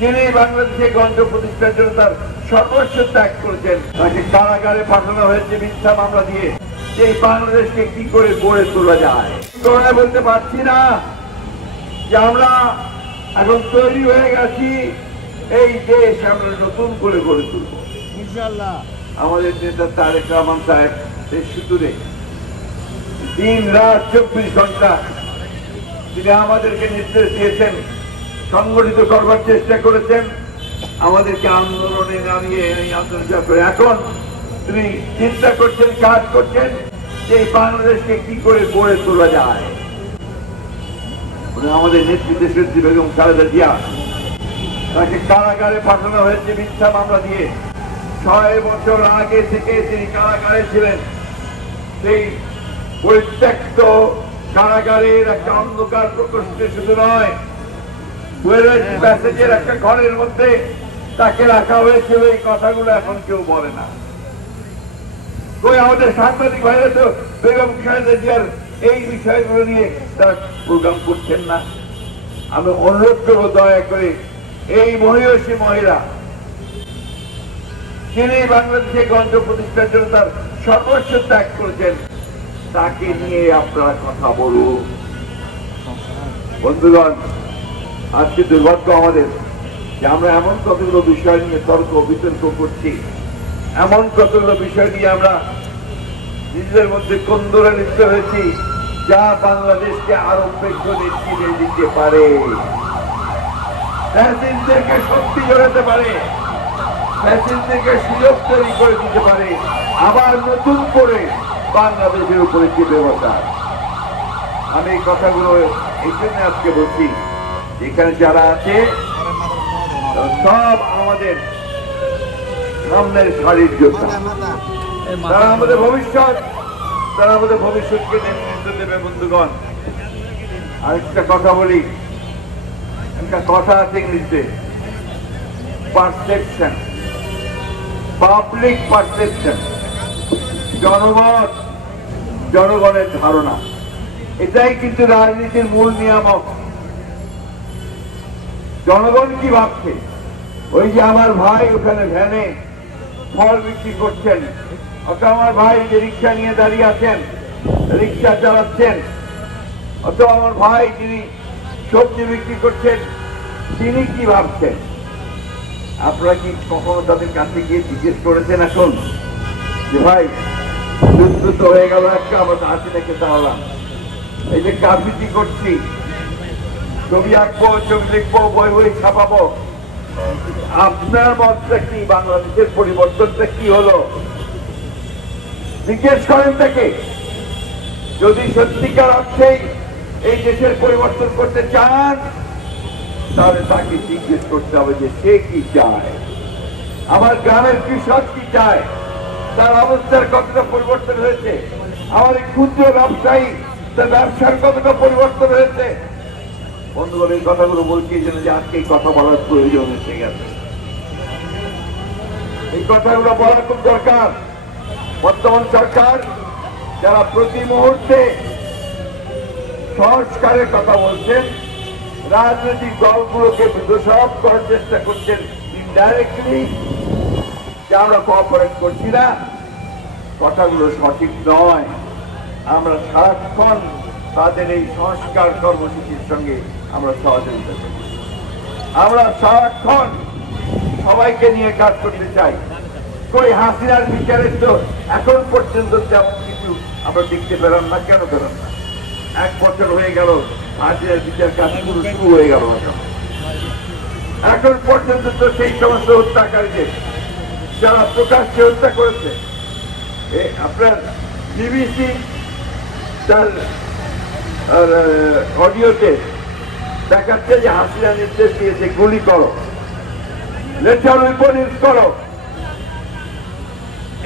তিনি বাংলাদেশে গণতন্ত্র প্রতিষ্ঠার জন্য তার সর্বস্ব ত্যাগ করেছেন। তাকে কারাগারে পাঠানো হয়েছে মিথ্যা মামলা দিয়ে। এই বাংলাদেশকে কি করে গড়ে তোলা যায় বলতে পারছি না যে আমরা এখন তৈরি হয়ে গেছি, এই দেশ আমরা নতুন করে গড়ে তুলব ইনশাআল্লাহ। আমাদের নেতা তারেক রহমান সাহেব দেশ সুদূরে দিন রাত 24 ঘন্টা তিনি আমাদেরকে নির্দেশ দিয়েছেন, সংগঠিত করবার চেষ্টা করেছেন, আমাদেরকে আন্দোলনে নামিয়ে এই আন্দোলন করে এখন তিনি চিন্তা করছেন, কাজ করছেন যে এই বাংলাদেশকে কি করে গড়ে তোলা যায়। আমাদের নেতৃত্বে দেশনেত্রী বেগম খালেদা জিয়া, তাকে কারাগারে পাঠানো হয়েছে মিথ্যা মামলা দিয়ে। 6 বছর আগে থেকে তিনি কারাগারে ছিলেন। সেই পরিত্যক্ত কারাগারের একটা অন্ধকার প্রকোষ্ঠে শুধু নয়, প্যাসেজের একটা ঘরের মধ্যে তাকে রাখা হয়েছিল। এই কথাগুলো এখন কেউ বলে না। ওই আমাদের সাংবাদিক ভাইরা তো বেগম খালেদা জিয়ার এই বিষয়গুলো নিয়ে তারা প্রোগ্রাম করছেন না। আমি অনুরোধ করবো দয়া করে এই মহিষী মহিলা, তিনি বাংলাদেশে গণতন্ত্র প্রতিষ্ঠার জন্য তার সর্বস্ব ত্যাগ করেছেন, তাকে নিয়ে আপনারা কথা বলুন। বন্ধুগণ, আজকে দুর্ভাগ্য আমাদের যে আমরা এমন কতগুলো বিষয় নিয়ে তর্ক বিতর্ক করছি, এমন কতগুলো বিষয় নিয়ে আমরা নিজেদের মধ্যে কোন্দরে লিপ্ত হয়েছি, যা বাংলাদেশকে আরো পেছনে ছিঁড়ে দিতে পারে, ফ্যাসিস্টদেরকে শক্তি জড়াতে পারে, ফ্যাসিস্টদেরকে সুযোগ তৈরি করে দিতে পারে, আবার নতুন করে বাংলাদেশের উপরে চেপে বসা। আমি এই কথাগুলো এই জন্য আজকে বলছি, এখানে যারা আছে সব আমাদের সামনের সারির যোদ্ধা, তারা আমাদের ভবিষ্যৎ, তারা আমাদের ভবিষ্যৎকে নেতৃত্ব দেবে। বন্ধুগণ, আরেকটা কথা বলি, একটা কথা আছে ইংলিশে, পারসেপশন, পাবলিক পারসেপশন, জনগণের ধারণা, এটাই কিন্তু রাজনীতির মূল নিয়ামক। জনগণ কি ভাবছে? ওই যে আমার ভাই ওখানে ভ্যানে ফল বিক্রি করছেন, অথবা আমার ভাই যে রিক্সা নিয়ে দাঁড়িয়ে আছেন, রিক্সা চালাচ্ছেন, অথবা আমার ভাই যিনি সবজি বিক্রি করছেন, তিনি কি ভাবছেন? আপনারা কি কখনো তাদের কাছে গিয়ে জিজ্ঞেস করেছেন এখন যে ভাই যুদ্ধ তো হয়ে গেল, একটা আমরা হাসি থেকে দাঁড়ালাম, এই যে কাজটি করছি, ছবি আঁকবো, ছবি লিখবো, বই বই ছাপাবো, আপনার মতটা কি? বাংলাদেশের পরিবর্তনটা কি হলো? জিজ্ঞেস করেন তাকে। যদি সত্যিকার অর্থে এই দেশের পরিবর্তন করতে চান, তাহলে তাকে জিজ্ঞেস করতে হবে যে সে কি চায়, আমার গ্রামের কৃষক কি চায়, তার অবস্থার কতটা পরিবর্তন হয়েছে, আমার এই ক্ষুদ্র ব্যবসায়ী তার ব্যবসার কতটা পরিবর্তন হয়েছে। বন্ধুগণ, এই কথাগুলো বলছি এই জন্য যে আজকে এই কথা বলার প্রয়োজন এসে গেছে। এই কথাগুলো বলা খুব দরকার। বর্তমান সরকার যারা প্রতি মুহূর্তে সংস্কারের কথা বলছেন, রাজনৈতিক দলগুলোকে দোষারোপ করার চেষ্টা করছেন ইনডাইরেক্টলি, যে আমরা কোঅপারেট করছি না, কথাগুলো সঠিক নয়। আমরা সারাক্ষণ তাদের এই সংস্কার কর্মসূচির সঙ্গে আমরা সহযোগিতা করি, আমরা সারাক্ষণ সবাইকে নিয়ে কাজ করতে চাই। কই হাসিনার বিচারের তো এখন পর্যন্ত তেমন কিছু আমরা দেখতে পেলাম না। কেন পেলাম না? 1 বছর হয়ে গেল, হাসিনার বিচার কাজ শুরু হয়ে গেল, এখন পর্যন্ত তো সেই সমস্ত হত্যাকারীদের যারা প্রকাশ্যে হত্যা করেছে, আপনার বিবিসি তার অডিওতে দেখাচ্ছে যে হাসিনা নির্দেশ দিয়েছে গুলি করো, লেটার উইপন ইউজ করো।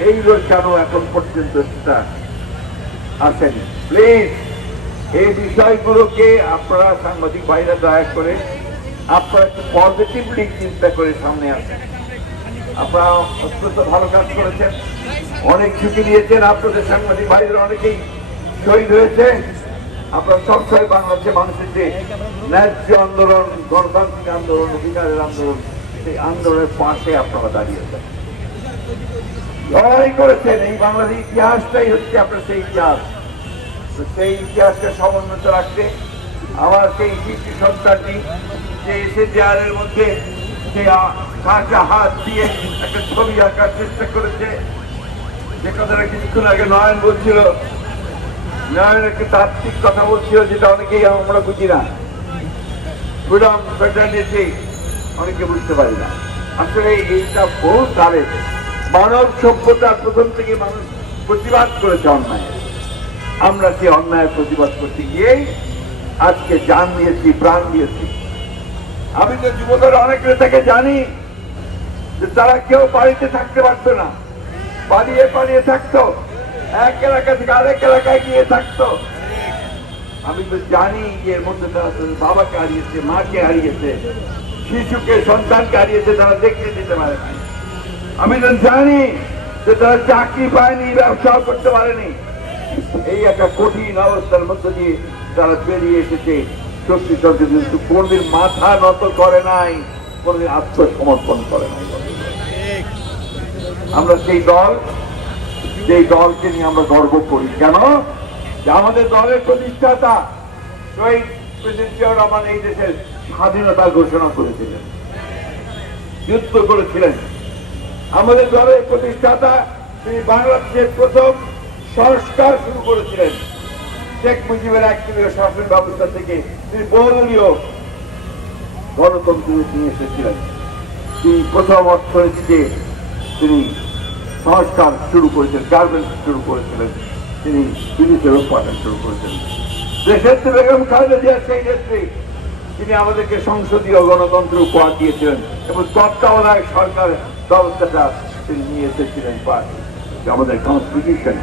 এইগুলো কেন এখন পর্যন্ত সেটা আসেনি? প্লিজ এই বিষয়গুলোকে আপনারা সাংবাদিক ভাইরা দয়া করে আপনারা একটু পজিটিভলি চিন্তা করে সামনে আসেন। আপনারা অত্যন্ত ভালো কাজ করেছেন, অনেক ঝুঁকি নিয়েছেন, আপনাদের সাংবাদিক ভাইরা অনেকেই শহীদ হয়েছে, আপনারা সবসময় বাংলাদেশের মানুষের যে ন্যায্য আন্দোলন, গণতান্ত্রিক আন্দোলন, অধিকারের আন্দোলন, সেই আন্দোলনের পাশে আপনারা দাঁড়িয়েছেন, লড়াই করেছেন। এই বাংলাদেশের ইতিহাসটাই হচ্ছে আপনার সেই ইতিহাস। সেই ইতিহাসকে সমুন্নত রাখতে আমার সেই শিশু সন্তানটি যে এসে দেয়ালের মধ্যে সে কাঁচা হাত দিয়ে একটা ছবি আঁকার চেষ্টা করেছে, যে কথাটা কিছুক্ষণ আগে নয়ন বলছিল, নয়ন একটা তাত্ত্বিক কথা বলছিল, যেটা অনেকেই আমরা বুঝি না। ফ্রিডম, ফ্রেটার্নিটি অনেকে বুঝতে পারি না। আসলে এইটা বহু কালে মানব সভ্যতার প্রথম থেকে মানুষ প্রতিবাদ করেছে অন্যায়। আমরা সেই অন্যায়ের প্রতিবাদ করতে গিয়েই আজকে জান দিয়েছি, প্রাণ দিয়েছি। আমি তো যুবকের অনেক নেতাকে জানি যে তারা কেউ বাড়িতে থাকতে পারতো না, পালিয়ে পালিয়ে থাকতো, এক এলাকা থেকে আরেক এলাকায় গিয়ে থাকতো। আমি তো জানি যে এর মধ্যে তারা বাবাকে হারিয়েছে, মাকে হারিয়েছে, শিশুকে, সন্তানকে হারিয়েছে, তারা দেখতে দিতে পারে না। আমি তো জানি যে তারা চাকরি পায়নি, ব্যবসাও করতে পারেনি। এই একটা কঠিন অবস্থার মধ্যে দিয়ে তারা বেরিয়ে এসেছে শক্তি চন্দ্র, কিন্তু কোনদিন মাথা নত করে নাই, কোনদিন আত্মসমর্পণ করে নাই। আমরা সেই দল, যেই দলকে নিয়ে আমরা গর্ব করি। কেন? যে আমাদের দলের প্রতিষ্ঠাতা শহীদ প্রেসিডেন্ট জিয়াউর রহমান এই দেশের স্বাধীনতার ঘোষণা করেছিলেন, যুদ্ধ করেছিলেন। আমাদের দলের প্রতিষ্ঠাতা তিনি বাংলাদেশের প্রথম সংস্কার শুরু করেছিলেন। শেখ মুজিবের একদলীয় শাসন ব্যবস্থা থেকে তিনি বহুদলীয় গণতন্ত্র নিয়ে এসেছিলেন। তিনি প্রথম অর্থনীতিতে তিনি সংস্কার শুরু করেছিলেন, গার্মেন্টস শুরু করেছিলেন, তিনি বিদেশে রূপায়ণ শুরু করেছিলেন। দেশের বেগম খালেদা জিয়া সেই নেত্রী, তিনি আমাদেরকে সংসদীয় গণতন্ত্র উপহার দিয়েছিলেন এবং তত্ত্বাবধায়ক সরকার ব্যবস্থাটা তিনি নিয়ে এসেছিলেন, আমাদের কনস্টিটিউশন।